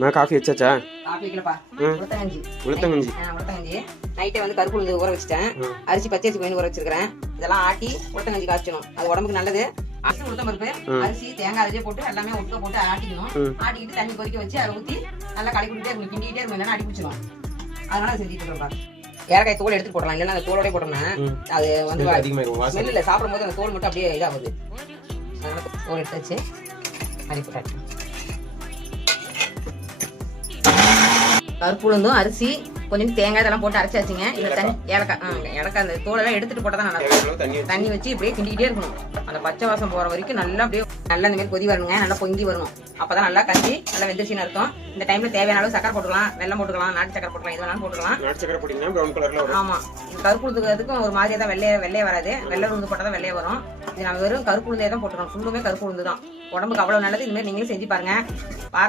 நான் காஃபி வச்சாச்சா? காஃபி வைக்கலப்பா. உளுத்தங்கஞ்சி. உளுத்தங்கஞ்சி. உளுத்தங்கஞ்சி. நைட்டே வந்து கருப்பு உளுந்து ஊற வச்சுட்டேன். அரிசி பச்சை அரிசி போய் ஊற வச்சிருக்கிறேன். இதெல்லாம் ஆட்டி உளுத்தங்கஞ்சி காய்ச்சணும் அது உடம்புக்கு நல்லது. அரிசி உளுத்தம் பருப்பு. அரிசி தேங்காய் அதிலே போட்டு எல்லாமே ஒட்டுக்க போட்டு ஆட்டிக்கணும். ஆட்டிக்கிட்டு தண்ணி கொதிக்க வச்சு அதை ஊற்றி நல்லா விட்டுட்டே இருக்கணும். கிண்டிக்கிட்டே இருக்கணும். இல்லைன்னா அடி பிடிச்சிடும் அதனால அதை செஞ்சுட்டு இருக்கோம்ப்பா ஏலக்காய் தோல் எடுத்து போடலாம். இல்லைன்னா அந்த தோலோட போட்டோம்னா. அது வந்து ஸ்மெல் இல்லை. சாப்பிடும்போது அந்த தோல் மட்டும் அப்படியே இதாகுது. அதனால தோல் எடுத்து வச்சு அடி போட்டாச்சு கருப்பு உளுந்தும் அரிசி கொஞ்சம் தேங்காய் இதெல்லாம் போட்டு அரைச்சாச்சுங்க. இந்த தண்ணி ஏலக்காய் ஏலக்காய் அந்த தோலெல்லாம் எடுத்துட்டு போட்டா தான் நல்லா தண்ணி வச்சு. இப்படியே கிண்டிக்கிட்டே இருக்கணும். அந்த பச்சை வாசம் போற வரைக்கும் நல்லா அப்படியே நல்லா இந்த மாதிரி கொதி வரணுங்க. நல்லா பொங்கி வரணும். அப்பதான் நல்லா கஞ்சி நல்லா வெந்துச்சுன்னு அர்த்தம். இந்த டைம்ல தேவையான அளவு சக்கரை போட்டுக்கலாம் வெல்லம் போட்டுக்கலாம் நாட்டு சக்கரை போட்டுக்கலாம் இது வேணாலும் போட்டுக்கலாம். நாட்டு சக்கரை போட்டிங்கன்னா ப்ரௌன் கலர்ல ஒரு மாதிரியா தான் வெள்ளைய வெள்ளைய வராது. வெள்ளை உளுந்து போட்டா தான் வெள்ளைய வரும். இது நம்ம வெறும் கருப்பு உளுந்தே தான் போட்டுக்கணும். ஃபுல்லுமே கருப்பு உளுந்து தான் உடம்புக்கு அவ்வளவு நல்லது. இந்த மாதிரி நீங்களும் செஞ்சு பாருங்க. பார்த்து